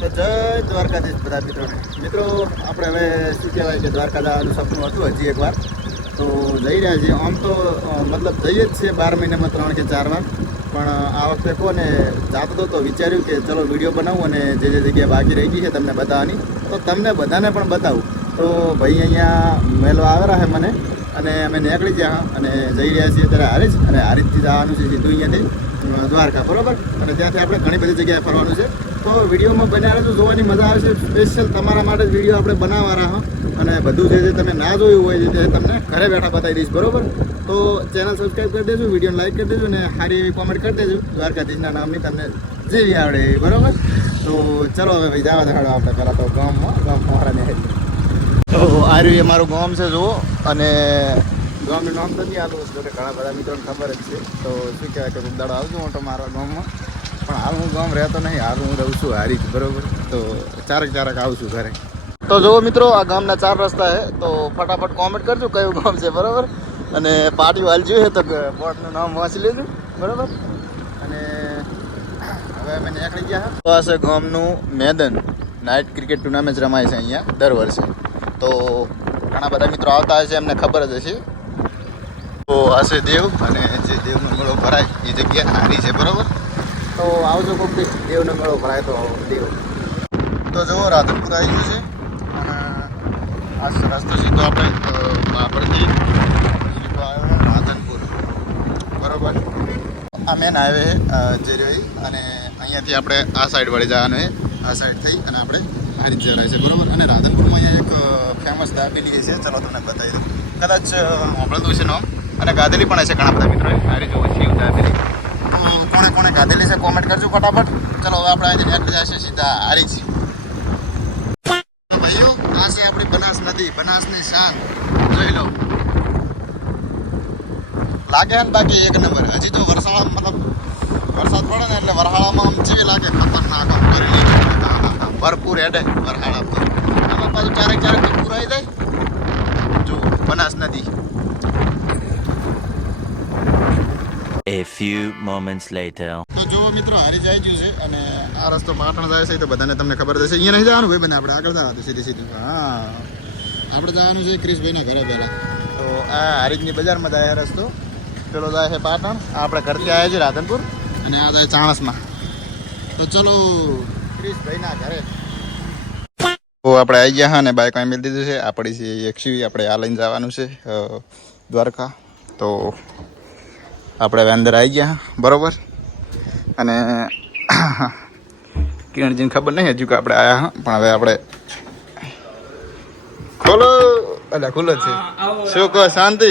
તો જય દ્વારકાધીશ બધા મિત્રોને. મિત્રો આપણે હવે શું કહેવાય કે દ્વારકા જવાનું સપનું હતું હજી એકવાર, તો જઈ રહ્યા છીએ. આમ તો મતલબ જઈએ જ છીએ 12 મહિનામાં 3 કે 4 વાર, પણ આ વખતે કોને જાતો તો વિચાર્યું કે ચલો વિડીયો બનાવું અને જે જગ્યા બાકી રહી ગઈ છે તમને બતાવવાની, તો તમને બધાને પણ બતાવું. તો ભાઈ અહીંયા મેળવા આવેલા છે મને, અને અમે નીકળી ગયા અને જઈ રહ્યા છીએ ત્યારે હારીજ, અને હારીજથી જવાનું છે સીધું અહીંયાથી દ્વારકા, બરાબર. અને ત્યાંથી આપણે ઘણી બધી જગ્યાએ ફરવાનું છે. તો વિડીયોમાં બન્યા રહેજો, જોવાની મજા આવશે. સ્પેશિયલ તમારા માટે જ વિડીયો આપણે બનાવવા રહ્યા, અને બધું જે તમે ના જોયું હોય તે તમને ઘરે બેઠા બતાવી દઈશ, બરાબર. તો ચેનલ સબસ્ક્રાઈબ કરી દેજો, વિડીયોને લાઈક કરી દેજો, અને સારી એવી કોમેન્ટ કરી દેજો દ્વારકાધીશના નામની તમને જેવી આવડે એવી, બરાબર. તો ચલો હવે ભાઈ જવા દેખાડો આપણે પહેલાં તો ગામમાં વાળાને. તો આ રહ્યું એ મારું ગામ છે જુઓ, અને ગામનું નામ તો નહીં આલું કે ઘણા બધા મિત્રોને ખબર જ છે. તો શું કહેવાય કે દાડો આવજો મોટો મારા ગામમાં, પણ હાલ હું ગામ રહેતો નહીં, હાલ હું રહું છું હારીજ, બરાબર. તો ચારક આવું છું ઘરે. તો જુઓ મિત્રો, આ ગામના 4 રસ્તા છે, તો ફટાફટ કોમેન્ટ કરજો કયું ગામ છે, બરાબર. અને પાર્ટી હાલ જોઈએ તો બોટનું નામ વાંચી લેજો, બરાબર. અને હવે અમે નીકળી ગયા. તો આ છે ગામનું મેદાન. નાઇટ ક્રિકેટ ટુર્નામેન્ટ રમાય છે અહીંયા દર વર્ષે, તો ઘણા બધા મિત્રો આવતા હશે, એમને ખબર જ હશે. તો આ છે દેવ, અને જે દેવનો મેળો ભરાય એ જગ્યા હારી છે, બરાબર. તો આવજો કોઈક દી દેવનો મેળો ભરાય તો દેવ. તો જુઓ રાધનપુર આવી ગયું છે, અને આ રસ્તો સીધો આપણે બાબરથી સીધો આવ્યો રાધનપુર, બરાબર. આ મેન હાઈવે જે રહી, અને અહીંયાથી આપણે આ સાઈડ વળી જવાનું છે, આ સાઈડ થઈ અને આપણે આ રીતે જણાય છે, બરાબર. અને રાધનપુરમાં અહીંયા એક ફેમસ દાબેલી છે, ચલો તમને બતાવી દઉં. કદાચ સાંભળતું છે નામ, અને ગાધેલી પણ હશે ઘણા બધા મિત્રોએ. સારી જોવું શિવ દાબેલી. તો કોણે ગાધેલી છે કોમેન્ટ કરજો ફટાફટ. ચલો હવે આપણે અહીંથી નીકળી જશે સીધા હારીજ. ભાઈઓ, આ છે આપણી બનાસ નદી, બનાસની શાન. જોઈ લો, લાગે ને બાકી એક નંબર. હજી તો વરસાદ મતલબ વરસાદ પડે ને એટલે વરહાળામાં આમ જેવી લાગે ખતરનાક, આમ કરી ભરપૂર હેડે વરહાળા. તો આમાં પાછું ચારેક પૂર આવી જાય. જો બનાસ નદી. A few moments later. તો જો મિત્રો હારી જાય ગયું છે, અને આ રસ્તો પાટણ જાય છે, તો બધાને તમને ખબર હશે. અહીંયા નહીં જવાનું ભાઈ, બને આપણે આગળ જવાનું સીધું. હા, આપણે જવાનું છે ક્રિશભાઈના ઘરે પહેલાં. તો આ હારીજની બજારમાં જાય રસ્તો, પેલો જાય છે પાટણ. આ આપણે ઘરથી આવ્યા છીએ રાધનપુર, અને આ જાય ચાણસમાં. તો ચલો ક્રિશભાઈના ઘરે. તો આપણે આવી ગયા હા, અને બાઇક અહીં મેળ દીધું છે. આપણી છે એક્સયુવી, આપણે આ લઈને જવાનું છે દ્વારકા. તો આપણે હવે અંદર આવી ગયા, બરાબર. અને કિરણજીને ખબર નહીં હજુ કે આપણે આવ્યા હા, પણ હવે આપણે ખોલો. એટલે ખુલ્લો જ છે. શું કહો, શાંતિ?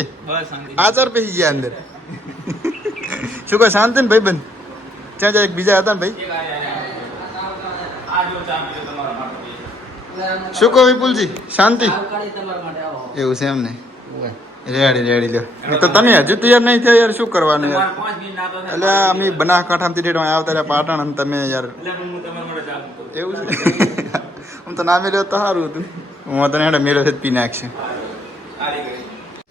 આચાર પછી ગયા અંદર. શું કહો, શાંતિ ને ભાઈ બંધ? ત્યાં એક બીજા હતા ને ભાઈ. શું કહો વિપુલજી, શાંતિ? એવું છે એમ ને. રેડી લો. તો તમે હજુ તૈયાર નહીં થયા યાર, શું કરવાનું યાર? એટલે અમે બનાસકાંઠામાંથી રેડ આવતા રહ્યા પાટણ, અને તમે યાર એવું છે. હું તો ના મેળ્યો તો સારું હતું. હું તને હેડે મેળ્યો પી નાખશે.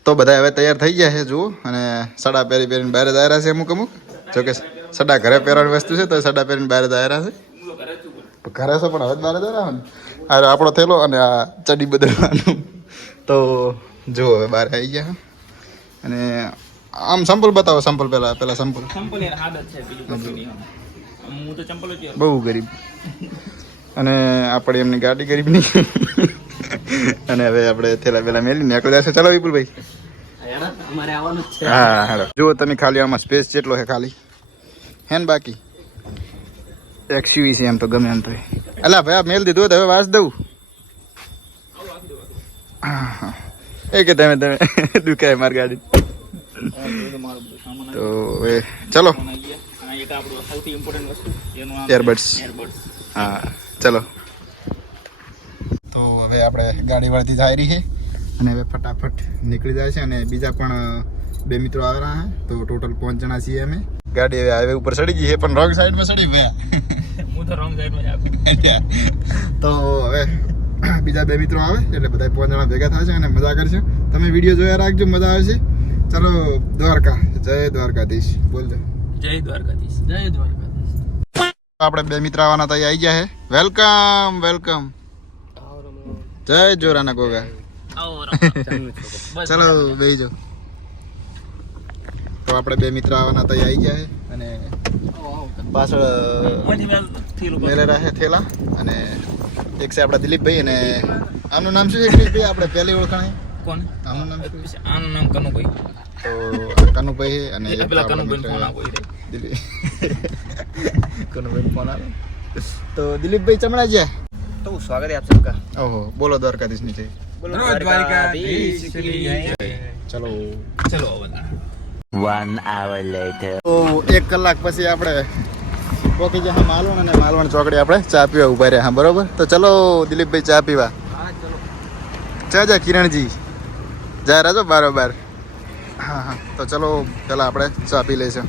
તો બધા હવે તૈયાર થઈ ગયા છે જુઓ, અને સડા પહેરીને બહાર દાયરા છે અમુક. જોકે સડા ઘરે પહેરવાની વસ્તુ છે, તો સડા પહેરીને બહાર દાયરા છે. ઘરે છે પણ હવે બહાર દાયરા ને. અરે આપણો થેલો અને આ ચડી બદલવાનું. તો જુઓ હવે બહાર આવી ગયા, અને આમ સંપલ બતાવો. સંપલ પેલા સંપલ બહુ ગરીબ, અને આપણે એમની ગાડી ગરીબ નહીં. અને હવે આપણે થેલા પેલા મેલી નીકળી જશે. ચાલો વિપુલભાઈ. હા હાલો. જુઓ તમે ખાલી આમાં સ્પેસ જેટલો છે ખાલી હે ને, બાકી એક્સયુવી છે એમ તો ગમે એમ તો. અલા ભાઈ આ મેલ દીધું હવે વાંચ દઉં. હા એ કે તમે દુખાય મારી ગાડી. તો હવે ચલો એરબડ્સ. હા ચલો. તો હવે આપણે ગાડી વાળતી જાય રહી છે, અને હવે ફટાફટ નીકળી જાય છે. અને બીજા પણ 2 મિત્રો આવેલા છે, તો ટોટલ 5 જણા છીએ અમે. ગાડી હવે હાઈવે ઉપર ચડી ગઈ છે, પણ રોંગ સાઈડમાં ચડી ગયા. હું તો રોંગ સાઈડમાં. તો હવે બીજા 2 મિત્રો આવે એટલે બધા 5 જણા ભેગા થશે અને મજા કરશે. તમે વિડીયો જોયા રાખજો, મજા આવશે. ચલો દ્વારકા. જય દ્વારકાધીશ બોલજો. જય દ્વારકાધીશ. જય દ્વારકાધીશ. આપણે 2 મિત્ર આવવાના તો આવી ગયા છે વેલકમ વેલકમ. જય જોરાના ગોગા. ચલો બેસજો. તો આપણે બે મિત્ર આવવાના તો આવી ગયા છે અને પાછળ મેલેરા છે થેલા અને એક છે આપણા દિલીપભાઈ અને આનું નામ શું છે દિલીપભાઈ? આપણે પહેલી ઓળખાણ કોણ? આનું નામ શું છે? આનું નામ કનુભાઈ. તો કનુભાઈ છે અને એક પેલા આપણા કનુભાઈ મિત્ર ફોન આપો દિલીપ. કનુભાઈ ફોન આવે. તો દિલીપભાઈ ચમડા ગયા. તો સ્વાગત है आप सबका. ઓહો, બોલો દ્વારકાધીશ નીચે. बोलो द्वारकाधीश की जय. ચલો. चलो 1 hour later. તો 1 કલાક પછી આપણે પોકી ગયા માલવણ અને માલવણ ચોકડી આપણે ચા પીવા ઉભા રહ્યા. હા બરોબર. તો ચલો દિલીપભાઈ ચા પીવા. हाँ चलो. જા કિરણજી જા રાજો બારોબાર. હા હા. તો ચલો પેલા આપણે ચા પી લઈશું.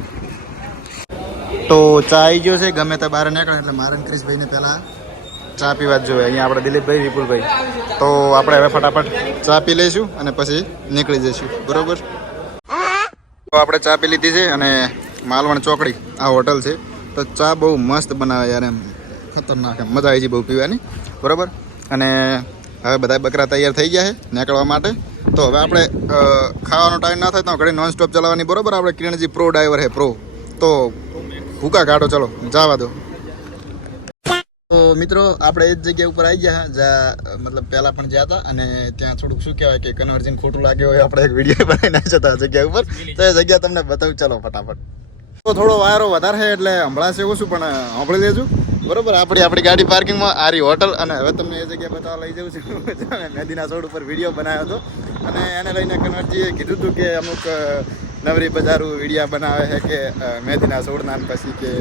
તો ચા આવી ગયો છે. ગમે તે બહાર નીકળે એટલે મારે ક્રિશભાઈને પહેલાં ચા પીવા જ જોઈએ. અહીંયા આપણે દિલીપભાઈ વિપુલભાઈ. તો આપણે હવે ફટાફટ ચા પી લઈશું અને પછી નીકળી જઈશું. બરોબર. તો આપણે ચા પી લીધી છે અને માલવણ ચોકડી આ હોટલ છે. તો ચા બહુ મસ્ત બનાવે યાર, એમ ખતરનાક, એમ મજા આવી છે બહુ પીવાની. બરોબર. અને હવે બધા બકરા તૈયાર થઈ ગયા છે નીકળવા માટે. તો હવે આપણે ખાવાનો ટાઈમ ના થાય તો ઘડી નોન સ્ટોપ ચલાવવાની. બરોબર. આપણે કિરણજી પ્રો ડ્રાઈવર છે, પ્રો. તો ભૂકા કાઢો, ચલો જવા દો. તો મિત્રો આપણે એ જ જગ્યા ઉપર આવી ગયા જ્યાં મતલબ પહેલાં પણ ગયા હતા અને ત્યાં થોડુંક શું કહેવાય કે કન્વર્જન ખોટું લાગ્યું હોય આપણે એક વિડીયો બનાવી નાખ્યો હતો આ જગ્યા ઉપર. તો એ જગ્યા તમને બતાવું, ચલો ફટાફટ. તો થોડો વાયરો વધારે છે એટલે હમણાં છે ઓછું પણ સાંભળી લેજો. બરોબર. આપણી ગાડી પાર્કિંગમાં આરી હોટલ અને હવે તમને એ જગ્યા બતાવવા લઈ જવું છું. મેદીના રોડ ઉપર વિડીયો બનાવ્યો હતો અને એને લઈને કન્વર્જીએ કીધું હતું કે અમુક નવરી બજારું વિડીયા બનાવે છે કે મેદીના સોડના પછી કે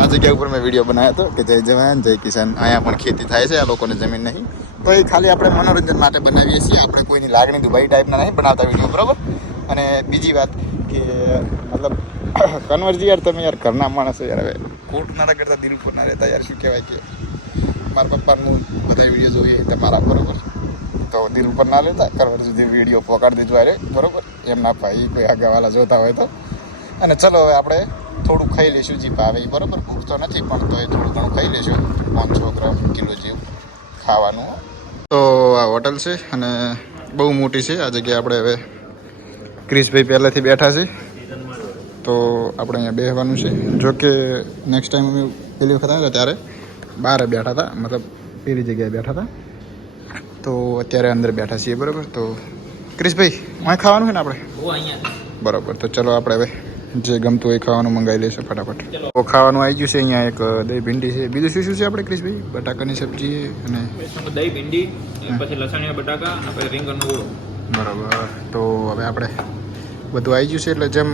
આ જગ્યા ઉપર મેં વિડીયો બનાવ્યો હતો કે જય જવાન જય કિસાન. અહીંયા પણ ખેતી થાય છે, આ લોકોને જમીન નહીં. તો એ ખાલી આપણે મનોરંજન માટે બનાવીએ છીએ. આપણે કોઈની લાગણી દુભાઈ ટાઈપના નહીં બનાવતા વિડીયો. બરાબર. અને બીજી વાત કે મતલબ કન્વર્જી યાર તમે યાર ઘરના માણસો યાર હવે ખોટું ના કરતા દિલ ઉપર ના રહેતા યાર. શું કહેવાય કે મારા પપ્પાનું બધા વિડીયો જોઈએ તમારા. બરોબર. તો દિલ ઉપર ના લેતા કરવા સુધી વિડીયો પકડી દીધું અરે. બરોબર. એમ ના ભાઈ કોઈ આગળવાળા જોતા હોય તો. અને ચલો હવે આપણે થોડું ખાઈ લઈશું જે ભાવે. બરોબર. ભૂખ તો નથી પણ તો એ થોડું ઘણું ખાઈ લઈશું. 500 ગ્રામ કિલો જેવું ખાવાનું. તો આ હોટલ છે અને બહુ મોટી છે આ જગ્યા. આપણે હવે ક્રિશભાઈ પહેલાંથી બેઠા છે તો આપણે અહીંયા બેસવાનું છે. જો કે નેક્સ્ટ ટાઈમ અમે પેલી વખત આવ્યા ત્યારે બહાર બેઠા હતા, મતલબ પેલી જગ્યાએ બેઠા હતા. તો અત્યારે અંદર બેઠા છીએ. બરાબર. તો ક્રિશભાઈ અહીં ખાવાનું છે ને આપણે? वो અહીંયા. બરાબર. તો ચલો આપણે હવે જે ગમતું હોય ખાવાનું મંગાવી લઈશું ફટાફટ. તો ખાવાનું આવી ગયું છે. અહીંયા એક દહીં ભીંડી છે. બીજું શું શું છે આપણે ક્રિશભાઈ? બટાકાની સબ્જી અને દહીં ભીંડી, પછી લસણિયા બટાકા અને પછી રીંગણનો ઓળો. બરાબર. તો હવે આપણે બધું આવી ગયું છે એટલે જેમ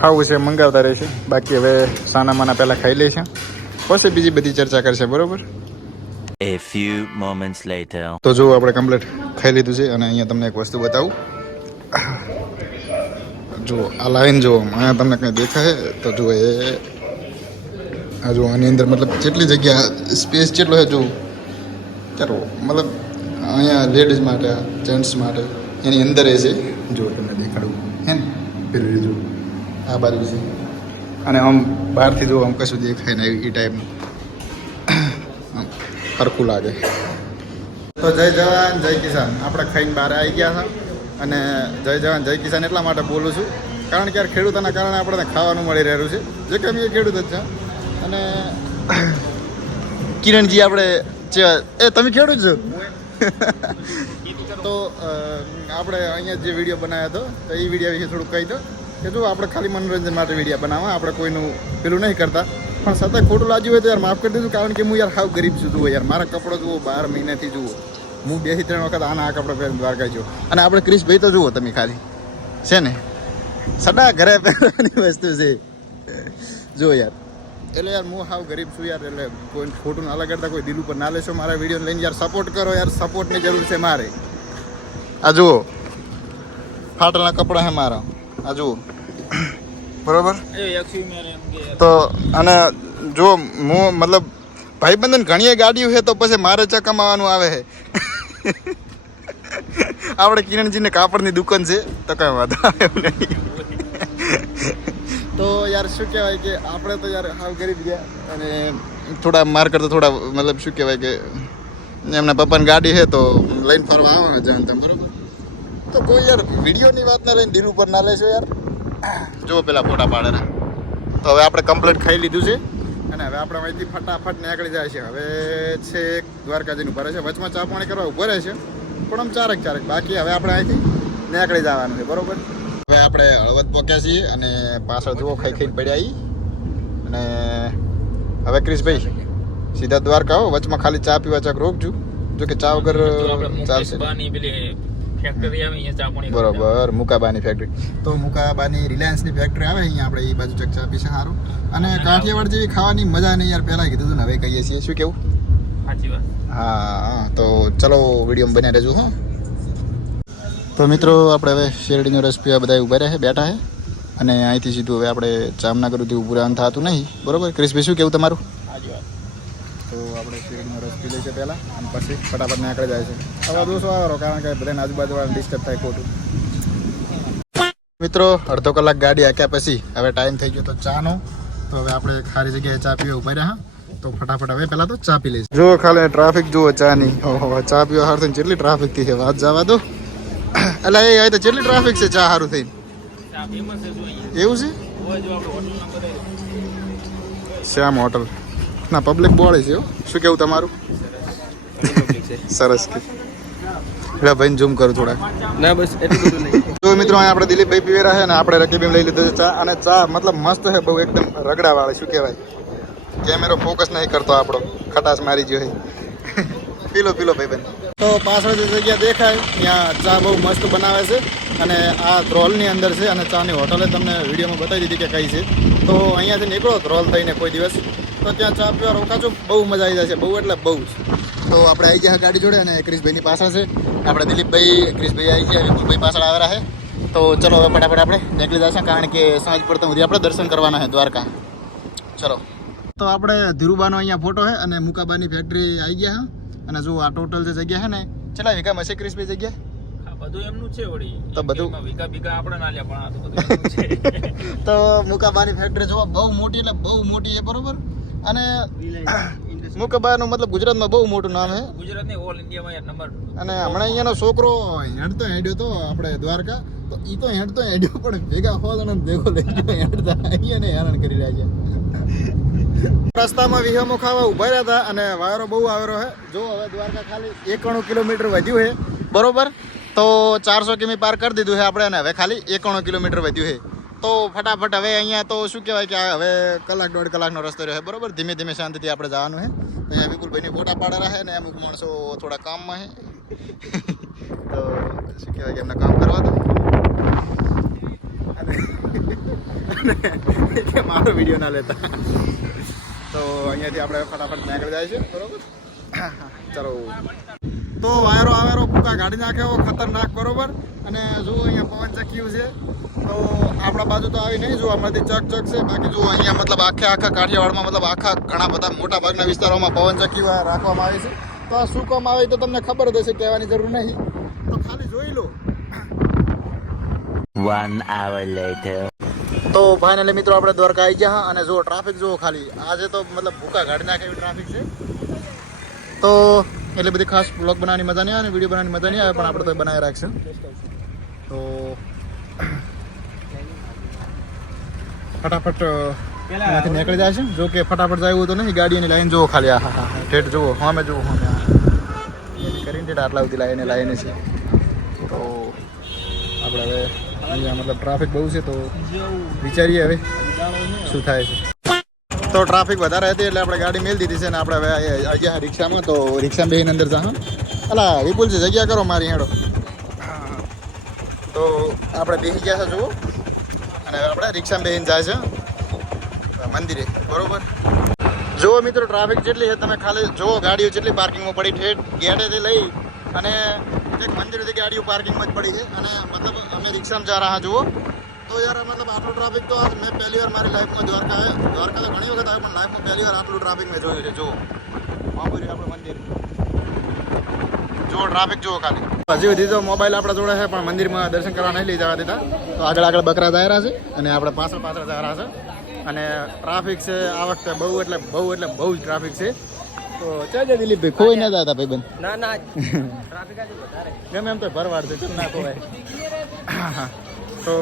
ખાવું છે મંગાવતા રહેશે. બાકી હવે સાનામાના પહેલાં ખાઈ લઈશું પછી બીજી બધી ચર્ચા કરશે. બરાબર. A few moments later. તો જો આપણે કમ્પ્લીટ ખાઈ લીધું છે અને અહીંયા તમને એક વસ્તુ બતાવું. જુઓ આ લાઈન જુઓ, અહીંયા તમને કંઈ દેખાય તો જુઓ એ આ જુઓ આની અંદર મતલબ જેટલી જગ્યા સ્પેસ જેટલો છે જુઓ. ચાલો મતલબ અહીંયા લેડીઝ માટે જેન્ટ્સ માટે એની અંદર એ છે. જુઓ તમને દેખાડું હે ને પેલું જુઓ આ બાજુ છે અને આમ બહારથી જુઓ આમ કશું દેખાય ને એ ટાઈપનું સરખું લાગે. તો જય જવાન જય કિસાન. આપણે ખાઈને બહાર આવી ગયા હતા અને જય જવાન જય કિસાન એટલા માટે બોલું છું કારણ કે યાર ખેડૂતોના કારણે આપણને ખાવાનું મળી રહેલું છે. જે કે એ ખેડૂત જ છે. અને કિરણજી આપણે એ તમે ખેડૂત છો? તો આપણે અહીંયા જે વિડીયો બનાવ્યો હતો તો એ વિડીયો વિશે થોડુંક કહી દો કે જો આપણે ખાલી મનોરંજન માટે વિડીયો બનાવવા, આપણે કોઈનું પેલું નહીં કરતા. પણ સતત ખોટું લાગ્યું હોય તો યાર માફ કરી દીધું કારણ કે હું યાર હાવ ગરીબ છું. જુઓ યાર મારા કપડો જુઓ 12 મહિનાથી જુઓ હું 2 થી 3 વખત આના આ કપડાં પહેરીને દ્વારકા જો. અને આપણે ક્રિશભાઈ તો જુઓ તમે ખાલી છે ને સડા ઘરે પહેરવાની વસ્તુ છે. જો યાર એટલે યાર હું હાવ ગરીબ છું યાર. એટલે કોઈ ખોટું ના લગાડતા, કોઈ દિલ ઉપર ના લેશો. મારા વિડીયો લઈને યાર સપોર્ટ કરો યાર. સપોર્ટની જરૂર છે મારે. આ જુઓ ફાટેલા કપડાં હે મારા. આ જુઓ. બરોબર. તો અને જો હું મતલબ ભાઈબંધન ઘણી ગાડીઓ છે તો પછી મારે ચા કમાવાનું આવે છે. આપણે કિરણજીને કાપડની દુકાન છે તો કઈ વાંધો આવે એવું નહીં. તો યાર શું કહેવાય કે આપણે તો યાર હાવ ગરીબ ગયા અને થોડા માર કરતા થોડા મતલબ શું કહેવાય કે એમના પપ્પાની ગાડી છે તો લઈને ફરવા આવવાના જાણ તમે બરોબર. તો કોઈ યાર વિડીયોની વાત ના લઈને દિલ ઉપર ના લેશો યાર. જો પેલા ફોટા પાડેલા. તો હવે આપણે કમ્પ્લીટ ખાઈ લીધું છે અને હવે આપણે અહીંથી ફટાફટ નીકળી જાય છે. હવે છે એક દ્વારકાજીનું ભરે છે, વચમાં ચા પાણી કરવા ઉભો રહે છે પણ આમ ચારેક બાકી હવે આપણે અહીંથી નીકળી જવાનું છે બરોબર. હવે આપણે હળવદ પહોંચ્યા છીએ અને પાછળ જુઓ ખાઈને પડ્યા આવી. અને હવે ક્રિશભાઈ સીધા દ્વારકા આવો, વચમાં ખાલી ચા પીવા ચાક રોકજો, જો કે ચા વગર ચાલશે. બરોબર, મુકાબાની ફેક્ટરી. તો મુકાબાની રિલાયન્સની ફેક્ટરી આવે અહીંયા, આપણે એ બાજુ ચક ચા પીશે સારું. અને કાઠિયાવાડ જેવી ખાવાની મજા નહીં યાર, પહેલાં કીધું હતું ને હવે કહીએ છીએ. શું કેવું? સાચી વાત. હા, તો ચલો વિડીયોમાં બન્યા રહેજો. હા, તો મિત્રો આપણે હવે શેરડીનો રસ પીવા બધા ઊભા રહ્યા છે, બેઠા છે. અને અહીંથી સીધું હવે આપણે જામનગરથી ઊભું રહેવાનું થતું નહીં બરોબર. ક્રિશભાઈ શું કેવું તમારું? તો આપણે શેરડીનો રસ પી લઈશું પહેલાં અને પછી ફટાફટ નીકળી જાય છે. હવે દોસ્તો આવો, કારણ કે બધાને આજુબાજુવાળાને ડિસ્ટર્બ થાય ખોટું. મિત્રો અડધો કલાક ગાડી હાંક્યા પછી હવે ટાઈમ થઈ ગયો તો ચાનો. તો હવે આપણે ખાલી જગ્યાએ ચા પીવા ઊભા રહ્યા. તો ફટાફટ હવે પહેલાં તો ચા પી લઈશું. જો ખાલી ટ્રાફિક જુઓ ચાની. ઓહો, ચા પીવા સારું થઈને જેટલી ટ્રાફિક થઈ છે વાત જવા દો. એટલે એ તો જેટલી ટ્રાફિક છે ચા સારું થઈને. એવું છે? શ્યામ હોટલ ના પબ્લિક બોળે છે. શું કેવું તમારું? સરસ કે એટલે ભાઈને ઝૂમ કરું થોડા. ના બસ એટલું બધું નહીં. જો મિત્રો અહીંયા આપણે દિલીપભાઈ પીવે રહ્યા છે ને આપણે રકીબીમ લઈ લીધો છે ચા. અને ચા મતલબ મસ્ત છે બહુ, એકદમ રગડાવાળી. શું કહેવાય, કેમેરો ફોકસ નહીં કરતો આપણો, ખટાશ મારી ગયો. પીલો ભાઈ. તો પાછળ જે જગ્યા દેખાય ત્યાં ચા બહુ મસ્ત બનાવે છે અને આ ધ્રોલની અંદર છે. અને ચાની હોટલે તમને વિડીયોમાં બતાવી દીધી કે કઈ છે. તો અહીંયાથી નીકળો ધ્રોલ થઈને કોઈ દિવસ તો ત્યાં ચા પીવા રોકાજો, બહુ મજા આવી જાય છે, બહુ એટલે બહુ જ. તો આપણે આવી ગયા ગાડી જોડે અને ક્રિશભાઈની પાછળ છે આપણે દિલીપભાઈ, ક્રિશભાઈ આવી ગયા, વિપુલભાઈ પાછળ આવેલા છે. તો ચલો હવે ફટાફટ આપણે નીકળી જશે, કારણ કે સાંજ પડતા સુધી આપણે દર્શન કરવાના છે દ્વારકા. ચલો, તો આપણે ધીરુબાનો અહીંયા ફોટો છે અને મુકાબાની ફેક્ટરી આવી ગયા છે. અને જો આ ટોટલ જે જગ્યા છે ને, કેટલા વીઘામાં છે ક્રિશભાઈ જગ્યા? બધું એમનું છે વળી. તો બધું વીઘા આપણે ના લ્યા, પણ આ તો બધું એમનું છે. તો મુકાબાની ફેક્ટરી જોવા બહુ મોટી, એટલે બહુ મોટી છે બરોબર. અને મુકાબાનું મતલબ ગુજરાતમાં બહુ મોટું નામ છે, ગુજરાતની ઓલ ઇન્ડિયામાં નંબર. અને હમણાં અહીંયાનો છોકરો હેડ્યો તો આપણે દ્વારકા, તો એ તો હેડ્યો પણ ભેગા હોવા જણા ભેગો લઈ ગયો હેડતા, અહીંયાને હેરાન કરી રહ્યા છે. રસ્તામાં વિહમો ખાવા ઉભા રહ્યા હતા અને વાયરો બહુ આવેલો છે. જો હવે દ્વારકા ખાલી 91 કિલોમીટર વધ્યું છે બરોબર. તો 400 કિમી પાર કરી દીધું છે આપણે, અને હવે ખાલી 91 કિલોમીટર વધ્યું છે. તો ફટાફટ હવે અહીંયા તો શું કહેવાય કે હવે કલાક 1.5 કલાકનો રસ્તો રહ્યો છે બરોબર. ધીમે ધીમે શાંતિથી આપણે જવાનું છે. અહીંયા વિપુલભાઈને ફોટા પાડેલા છે ને અમુક માણસો થોડા કામમાં છે. તો શું કહેવાય કે એમને કામ કરવા દો અને મારો વિડીયો ના લેતા. તો અહીંયાથી આપણે ફટાફટ નીકળી જાય છે બરોબર. ચાલો, તો વાયરો આવેરો ફૂકા ગાડી નાખ્યો ખતરનાક બરોબર. અને જો અહીંયા પવન ચક્યું છે, તો આપણા બાજુ તો આવી નહીં, જો આમાંથી ચક છે. બાકી જો અહીંયા મતલબ આખા કાઠિયાવાડમાં મતલબ આખા ઘણા બધા મોટા ભાગના વિસ્તારોમાં પવન ચક્યું રાખવામાં આવે છે. તો આ શું કામ આવે તો તમને ખબર જ હશે, કહેવાની જરૂર નહીં, તો ખાલી જોઈ લો. 1 hour later. તો ફાઇનલી મિત્રો આપણે દ્વારકા આવી ગયા. અને જો ટ્રાફિક જુઓ ખાલી, આજે તો મતલબ ભૂકા ગાડી નાખે એવી ટ્રાફિક છે. તો એટલે બધી ખાસ બ્લોગ બનાવવાની મજા નહીં આવે, વિડીયો બનાવવાની મજા નહીં આવે, પણ આપણે તો બનાવી રાખશું. તો ફટાફટ ત્યાંથી નીકળી જાય છે. જો કે ફટાફટ જાય એવું તો નહીં, ગાડીની લાઈન જુઓ ખાલી. હા ઠેઠ જુઓ, અમે જુઓ કરીને ઠેઠ આટલા સુધી લાઈને છે. તો આપણે હવે અહીંયા મતલબ ટ્રાફિક બહુ છે, તો વિચારીએ હવે શું થાય છે. તો ટ્રાફિક વધારે હતી એટલે આપણે ગાડી મેલ દીધી છે ને આપણે હવે અહીંયા રિક્ષામાં, તો રિક્ષામાં બેહીને અંદર જા. અલા વિપુલજી જગ્યા કરો મારી હેડો. તો આપણે બેસી ગયા છે જુઓ, અને હવે આપણે રિક્ષામાં બેસીને જાય છે મંદિરે બરોબર. જુઓ મિત્રો ટ્રાફિક જેટલી છે, તમે ખાલી જુઓ ગાડીઓ જેટલી પાર્કિંગમાં પડી, ઠેઠ ગેટેથી લઈ અને એક મંદિરથી ગાડીઓ પાર્કિંગમાં જ પડી છે. અને મતલબ અમે રિક્ષામાં જા રહ્યા જુઓ. તો યાર મતલબ આટલું ટ્રાફિક તો મેં પહેલી વાર મારી લાઈફમાં દ્વારકા તો ઘણી વખત આવ્યો, પણ લાઈફમાં પહેલી વાર આટલું ટ્રાફિક મેં જોયું છે. જુઓ મહાપુરી આપણું મંદિર, જુઓ ટ્રાફિક જુઓ ખાલી. હજી સુધી તો મોબાઈલ આપણા જોડે છે, પણ મંદિરમાં દર્શન કરવા નહીં લઈ જવા દેતા. તો આગળ બકરા દાયરા છે અને આપણે પાછળ જઈ રહ્યા છે. અને ટ્રાફિક છે આ વખતે બહુ એટલે બહુ જ ટ્રાફિક છે. તો ચાલ દિલીપભાઈ ખોઈ ના જતા ભાઈ બંધ. ના ટ્રાફિક આજે વધારે ગમે એમ તો ભરવાડ છે ના ખોવાય. તો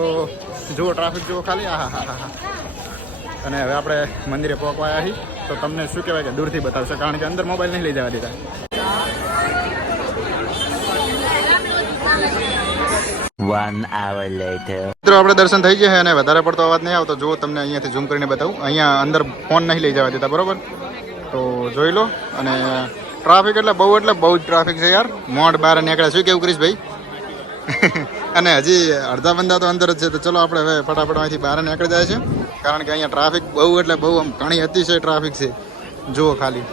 જુઓ ટ્રાફિક જુઓ ખાલી. હા. અને હવે આપણે મંદિરે પહોંચવાયા છીએ તો તમને શું કહેવાય કે દૂરથી બતાવશે, કારણ કે અંદર મોબાઈલ નહીં લઈ જવા દીધા. One hour later. મિત્રો આપણે દર્શન થઈ ગયા છે અને વધારે પડતો અવાજ નહીં આવતો. જુઓ તમને અહીંયાથી ઝૂમ કરીને બતાવું. અહીંયા અંદર ફોન નહીં લઈ જવા દેતા, બરોબર? તો જોઈ લો. અને ટ્રાફિક એટલે બહુ જ ટ્રાફિક છે યાર. મોડ બહાર નીકળ્યા. શું કેવું કરીશભાઈ? અને હજી અડધા બંદા તો અંદર જ છે. તો ચલો આપણે હવે ફટાફટ અહીંથી બહાર નીકળી જાય છે, કારણ કે અહીંયા ટ્રાફિક બહુ આમ ઘણી અતિશય ટ્રાફિક છે. જુઓ ખાલી.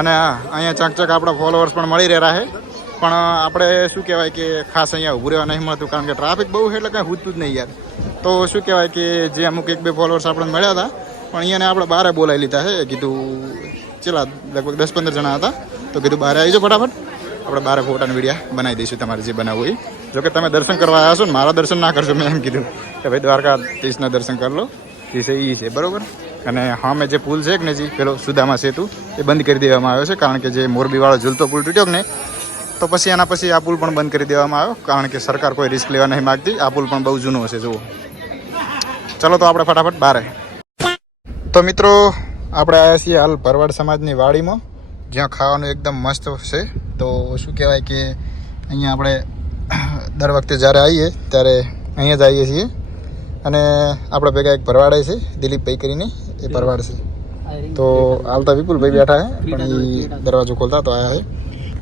અને હા, અહીંયા ચકચક આપણા ફોલોઅર્સ પણ મળી રહ્યા છે, પણ આપણે શું કહેવાય કે ખાસ અહીંયા ઊભું રહેવા નહીં મળતું, કારણ કે ટ્રાફિક બહુ છે એટલે કાંઈ હૂતું જ નહીં યાર. તો શું કહેવાય કે જે અમુક 1-2 ફોલોઅર્સ આપણને મળ્યા હતા, પણ અહીંયાને આપણે બહાર બોલાવી લીધા છે. કીધું ચલા લગભગ 10-15 જણા હતા, તો કીધું બહાર આવી જાઓ ફટાફટ, આપણે બહાર ફોટાની વિડીયા બનાવી દઈશું તમારે જે બનાવવું એ. જોકે તમે દર્શન કરવા આવ્યા છો ને, મારા દર્શન ના કરશો. મેં એમ કીધું કે ભાઈ દ્વારકાધીશના દર્શન કરી લો, જે છે એ છે, બરાબર. અને હા, મેં જે પુલ છે કે ને જે પેલો સુદામા સેતુ એ બંધ કરી દેવામાં આવ્યો છે, કારણ કે જે મોરબીવાળો ઝૂલતો પુલ તૂટ્યો કે ને, તો પછી એના પછી આ પુલ પણ બંધ કરી દેવામાં આવ્યો, કારણ કે સરકાર કોઈ રિસ્ક લેવા નહીં માગતી. આ પુલ પણ બહુ જૂનો હશે. જુઓ. ચલો તો આપણે ફટાફટ બહાર. તો મિત્રો આપણે આવ્યા છીએ હાલ ભરવાડ સમાજની વાડીમાં, જ્યાં ખાવાનું એકદમ મસ્ત છે. તો શું કહેવાય કે અહીંયા આપણે દર વખતે જ્યારે આવીએ ત્યારે અહીંયા જ આવીએ છીએ. અને આપણે ભેગા એક ભરવાડ છે, દિલીપભાઈ કરીને, એ ભરવાડ છે. તો હાલ તો વિપુલભાઈ બેઠા છે, પણ એ દરવાજો ખોલતા તો આવ્યા છે.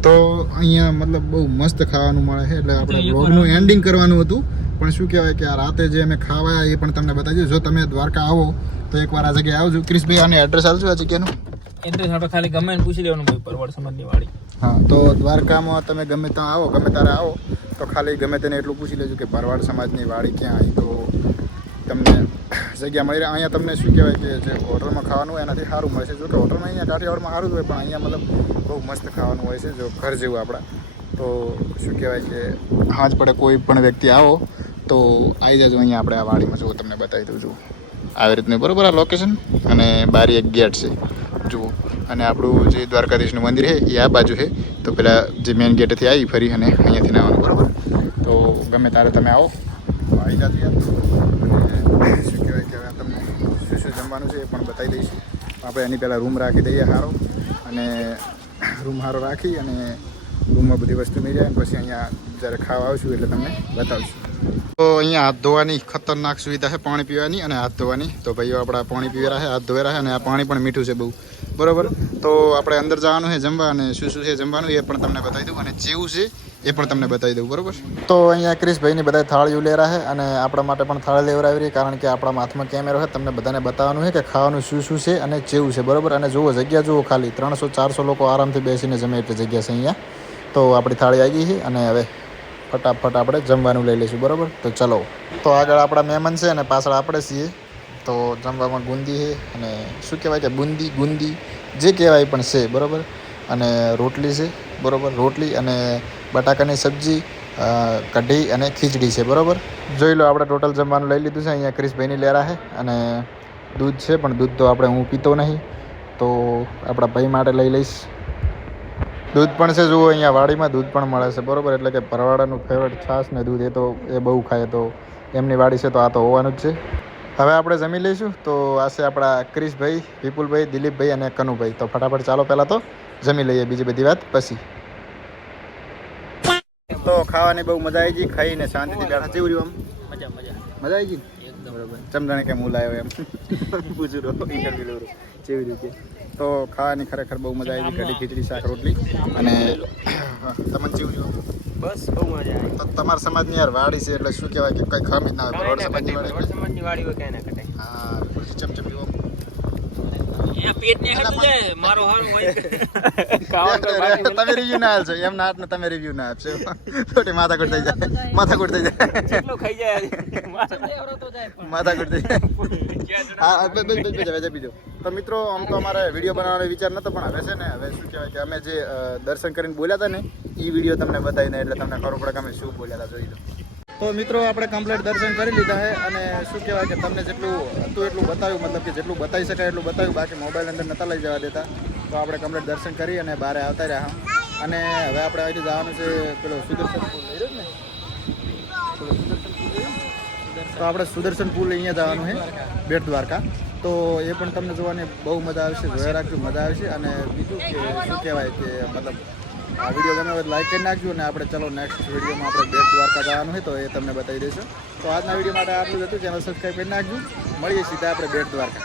તો અહીંયા મતલબ બહુ મસ્ત ખાવાનું મળે છે. એટલે આપણે બ્લોગનું એન્ડિંગ કરવાનું હતું, પણ શું કહેવાય કે આ રાતે જે અમે ખાવા એ પણ તમને બતાવી દઉં. જો તમે દ્વારકા આવો તો એકવાર આ જગ્યાએ આવજો. ક્રિશભાઈ આને એડ્રેસ આપજો આ જગ્યાનું. એડ્રેસ આપણે ખાલી ગમે એને પૂછી લેવાનું ભાઈ, ભરવાડ સમાજની વાડી. હા, તો દ્વારકામાં તમે ગમે ત્યાં આવો, ગમે ત્યારે આવો, તો ખાલી ગમે તેને એટલું પૂછી લેજો કે ભરવાડ સમાજની વાડી ક્યાં આવી, તો તમને જગ્યા મળી રહે. અહીંયા તમને શું કહેવાય કે જે હોટલમાં ખાવાનું હોય એનાથી સારું મળે છે. જો કે હોટલમાં અહીંયા કાઠિયાવાડમાં સારું જ હોય, પણ અહીંયા મતલબ બહુ મસ્ત ખાવાનું હોય છે, જો ઘર જેવું આપણા. તો શું કહેવાય કે હાજ પડે કોઈ પણ વ્યક્તિ આવો તો આવી જજો અહીંયા આપણે આ વાડીમાં. જુઓ તમને બતાવી દઉં. જુઓ આવી રીતનું, બરાબર, આ લોકેશન. અને બારી એક ગેટ છે, જુઓ. અને આપણું જે દ્વારકાધીશનું મંદિર છે એ આ બાજુ છે. તો પેલા જે મેઇન ગેટેથી આવી ફરી અને અહીંયાથી આવવાનું, બરાબર. તો ગમે ત્યારે તમે આવો તો આવી જજો યાર. અને શું કહેવાય કે હવે તમને શું જમવાનું છે એ પણ બતાવી દઈશું. આપણે એની પહેલાં રૂમ રાખી દઈએ સારો, અને રૂમ સારો રાખી અને રૂમમાં બધી વસ્તુ મળી જાય. પછી અહીંયા જ્યારે ખાવા આવશું એટલે તમને બતાવશું. તો અહીંયા હાથ ધોવાની ખતરનાક સુવિધા છે, પાણી પીવાની અને હાથ ધોવાની. તો ભાઈઓ આપણા પાણી પીવે રહ્યા, હાથ ધોવે રહ્યા, અને આ પાણી પણ મીઠું છે બહુ, બરાબર. તો આપણે અંદર જવાનું છે જમવા, અને શું છે જમવાનું એ પણ તમને બતાવી દઉં, અને જેવું છે એ પણ તમને બતાવી દઉં, બરાબર. તો અહીંયા ક્રિશભાઈની બધા થાળીઓ લે રહ્યા છે, અને આપણા માટે પણ થાળી લેવડાવી રહી, કારણ કે આપણા હાથમાં કેમેરો છે. તમને બધાને બતાવવાનું છે કે ખાવાનું શું છે અને જેવું છે, બરાબર. અને જુઓ જગ્યા જુઓ, ખાલી 300-400 લોકો આરામથી બેસીને જમે એટલી જગ્યા છે અહીંયા. તો આપણી થાળી આવી ગઈ છે, અને હવે ફટાફટ આપણે જમવાનું લઈ લઈશું, બરાબર. તો ચલો. તો આગળ આપણા મહેમાન છે અને પાછળ આપણે છીએ. તો જમવામાં ગુંદી છે, અને શું કહેવાય કે ગુંદી જે કહેવાય પણ છે, બરાબર. અને રોટલી છે, બરાબર. રોટલી અને બટાકાની સબ્જી, કઢી અને ખીચડી છે, બરાબર. જોઈ લો, આપણે ટોટલ જમવાનું લઈ લીધું છે. અહીંયા ક્રિશભાઈની લેરા છે, અને દૂધ છે, પણ દૂધ તો હું પીતો નહીં, તો આપણા ભાઈ માટે લઈ લઈશ. દૂધ પણ છે, જુઓ અહીંયા વાડીમાં દૂધ પણ મળે છે, બરાબર. એટલે કે ભરવાડાનું ફેવરેટ છાશ ને દૂધ એ બહુ ખાય, તો એમની વાડી છે તો આ તો હોવાનું જ છે. હવે આપણે જમી લઈશું. તો આ છે આપણા ક્રિશભાઈ, વિપુલભાઈ, દિલીપભાઈ અને કનુભાઈ. તો ફટાફટ ચાલો પહેલાં તો જમી લઈએ, બીજી બધી વાત પછી. તો ખાવાની બહુ મજા આવી ગઈ, ખાઈને શાંતિથી બેઠા. જેવું રહ્યું આમ મજા આવી ગઈ, બરાબર. ચમદાણે કેમ હું લાવ્યો એમ પૂછું રહો, ઇન્ટરવ્યુ લઉં જેવી રીતે. તો ખાવાની ખરેખર બહુ મજા આવી ગઈ. કઢી, ખીચડી, શાક, રોટલી. અને તમને જેવું રહ્યું બસ બહુ મજા આવી. તો તમારા સમાજની યાર વાડી છે એટલે શું કહેવાય કે કંઈ ખામી જ ના હોય. ભરવાડ સમાજની વાડી હોય ક્યાં ના કટે. હા, ચમચમ પીવો. પેટ ને ખાતું જાય મારો હાલ હોય. તમે રિવ્યુ ના આપશો, એમ ના હાથને તમે રિવ્યુ ના આપશો. થોડી માથાકૂટ થઈ જાય. કેટલો ખાઈ જાય માથાકૂટ થઈ જાય. હા, બીજો. તો મિત્રો, આમ તો અમારે વિડીયો બનાવવાનો વિચાર નતો, પણ હવે છે ને, હવે શું કહેવાય કે અમે જે દર્શન કરીને બોલ્યા હતા ને એ વિડીયો તમને બતાવીને એટલે તમને ખબર પડે કે અમે શું બોલ્યા હતા. જોઈ લો. તો મિત્રો આપણે કમ્પ્લીટ દર્શન કરી લીધા છે અને શું કહેવાય કે તમને જેટલું હતું એટલું બતાવ્યું, મતલબ કે જેટલું બતાવી શકાય એટલું બતાવ્યું, બાકી મોબાઈલ અંદર નહોતા લઈ જવા દેતા. તો આપણે કમ્પ્લીટ દર્શન કરી અને બહાર આવતા રહ્યા. અને હવે આપણે અહીંથી જવાનું છે પેલો સુદર્શન પુલ લઈ રહ્યો ને, પેલો સુદર્શન પુલ લઈ રહ્યો. તો આપણે સુદર્શન પુલ અહીંયા જવાનું છે બેટ દ્વારકા. તો એ પણ તમને જોવાની બહુ મજા આવશે, જોયા રાખજો, મજા આવશે. અને બીજું કે શું કહેવાય કે મતલબ આ વિડીયો ગમે હોય લાઈક કરી નાખજો. અને આપણે ચલો નેક્સ્ટ વિડીયોમાં આપણે બેટ દ્વારકા જવાનું હોય તો એ તમને બતાવી દઈશું. તો આજના વિડીયો માટે આટલું જ હતું. ચેનલ સબસ્ક્રાઈબ કરી નાખજો. મળીએ સીધા આપણે બેટ દ્વારકા.